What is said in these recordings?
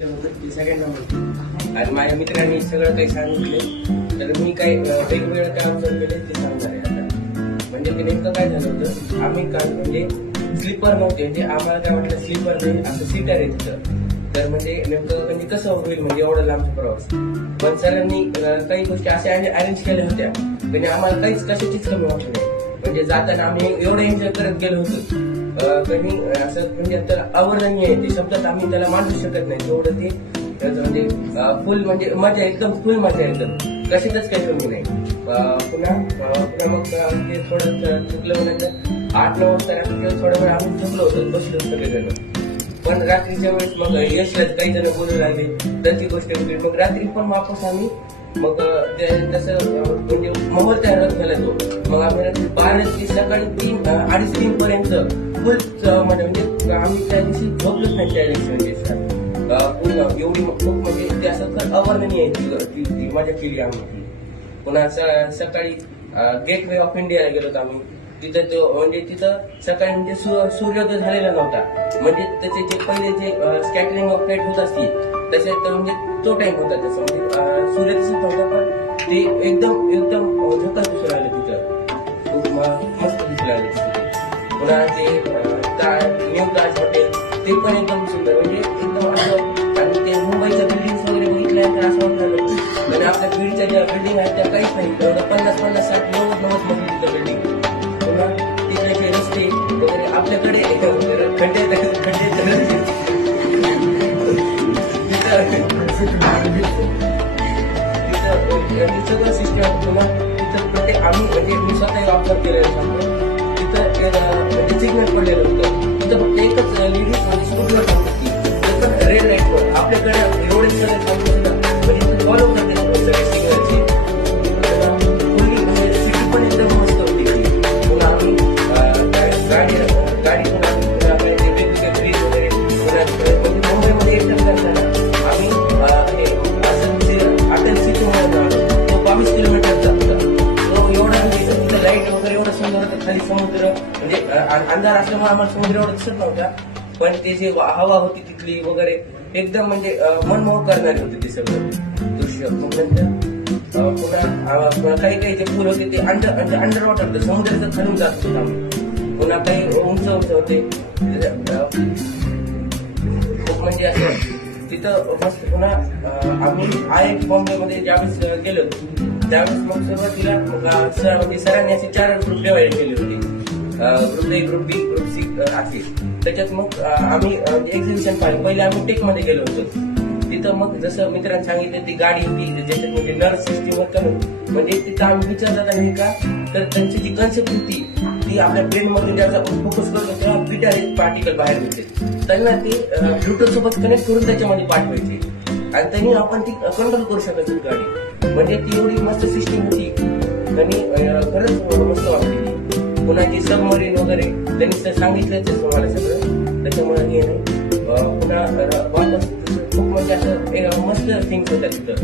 Second number आणि माझ्या मित्रांनी सगळं काही सांगितलं तर मी काही वेगवेगळं काय ऑब्झर्व केले ते सांगणार आहे आता. म्हणजे ते नेमकं काय झालं होतं, आम्ही काय म्हणजे स्लीपर नव्हते, म्हणजे आम्हाला काय वाटलं स्लीपर नाही असं सीटर आहे तिथं. तर म्हणजे नेमकं म्हणजे कसं होईल म्हणजे एवढं लांबचा प्रवास. पण सरांनी काही गोष्टी अशा अरेंज केल्या होत्या म्हणजे आम्हाला काहीच कशाचीच कमी वाटली नाही. म्हणजे जाताना आम्ही एवढं एन्जॉय करत गेलो होतो कधी असं म्हणजे त्याला आवडलं नाही ते शब्दात आम्ही त्याला मांडू शकत नाही तेवढं ते त्याचं म्हणजे फुल म्हणजे मजा एकदम फुल मजा एकदम कशातच काही कमी नाही. पुन्हा मग ते थोडं चुकलं नंतर 8-9 वाजता रात्री थोडा वेळ आम्ही थकलो होतो, बसलो सगळेजण. पण रात्रीच्या वेळेस मग यशलाच काही जण बोलू लागले त्यांची गोष्ट होती. मग रात्री पण वापस आम्ही मग तसं म्हणजे माहोल तयार झाला तो. मग आम्ही रात्री 12 ते सकाळी 3-3:30 पर्यंत फुल म्हणजे आम्ही त्या दिवशी झोपलोच नाही त्या दिवशी. म्हणजे एवढी खूप म्हणजे ते असं अवर्णनीय ती मजा केली आम्ही. पुन्हा सकाळी गेट वे ऑफ इंडियाला गेलो होतो आम्ही. तिथं तो म्हणजे तिथं सकाळी म्हणजे सूर्योदय झालेला नव्हता. म्हणजे त्याचे जे पहिले जे स्कॅटरिंग ऑफ लाईट होत असती त्याच्यात म्हणजे तो टाइम होता तसं म्हणजे सूर्य दिसत नव्हता पण ते एकदम एकदम झोकास दिसू राहिलं तिथं. खूप मस्त दिसू राहिलं तिथे. पुन्हा ते न्यू ताज हॉटेल ते पण एकदम सुंदर म्हणजे एकदम असं. आणि ते मुंबईच्या बिल्डिंग वगैरे बघितल्यानंतर असं वाटलं आणि आपल्या बीडच्या ज्या बिल्डिंग आहेत त्या काहीच नाही. तेवढं 50-50, 60-90 मजलीच्या बिल्डिंग. पुन्हा तिकडचे रस्ते वगैरे आपल्याकडे सगळं सिस्टम. पुन्हा तिथं प्रत्येक आम्ही म्हणजे मी स्वतः ऑब्झर्व केलेलं तिथं सिग्नल पडलेलं होतं. तिथं फक्त एकच लेडीज म्हणजे स्कूटरवर थांबत होती रेड लाईटवर. आपल्याकडे एवढे सगळे थांबत म्हणजे फॉलो करते सगळे सिग्नलची. म्हणजे सिटी पण एकदम मस्त होती. पुन्हा आम्ही गाडी पण आम्ही वेगवेगळे ब्रिज वगैरे म्हणजे मुंबईमध्ये एकदम करताना आम्ही अटल सिटी मध्ये तो 22 किलोमीटरचा होता. तो एवढा म्हणजे तिथं लाईट वगैरे एवढं सुंदर होतं. खाली समुद्र म्हणजे अंधार असल्यामुळे आम्हाला समुद्र एवढं दिसत नव्हता पण ते जे हवा होती तिथली वगैरे एकदम म्हणजे मनमोहक करणारी होती ते सगळं दृश्य. मग नंतर पुन्हा काही जे फुल होते ते अंडर वॉटर होते, समुद्राचं खालून जात होतं आम्ही. पुन्हा काही उंच होते खूप म्हणजे असं तिथं मस्त. पुन्हा आम्ही IIT बॉम्बेमध्ये ज्यावेळेस गेलो त्यावेळेस मग सुरुवातीला म्हणजे सरांनी असे 4 ग्रुप डिवाइड केले होते. Group A, group B, group C असे. त्याच्यात मग आम्ही एक्झिबिशन पाहिलं. पहिले आम्ही टेक मध्ये गेलो होतो. तिथं मग जसं मित्रांनी सांगितलं ती गाडी होती ज्याच्यात म्हणजे नर्स सिस्टीम करून म्हणजे तिथं आम्ही विचारलं नाही का तर त्यांची जी कन्सेप्ट होती ती आपल्या ब्रेन मधून ज्याचा फोकस करतो तेव्हा बीटा पार्टिकल बाहेर होते. त्यांना ते ब्लूटूथ सोबत कनेक्ट करून त्याच्यामध्ये पाठवायचे आणि त्यांनी आपण ती कंट्रोल करू शकत होती गाडी. म्हणजे ती एवढी मस्त सिस्टीम होती त्यांनी खरंच मस्त वाटली. पुन्हा जी सबमरीन वगैरे त्यांनी सांगितलंच मला सगळं त्याच्यामुळे हे नाही. पुन्हा खूप म्हणजे असं मस्त थिंग्स होत्या तिथं.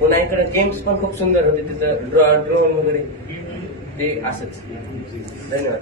पुन्हा इकडे गेम्स पण खूप सुंदर होते तिथं ड्रोन वगैरे ते असंच. धन्यवाद.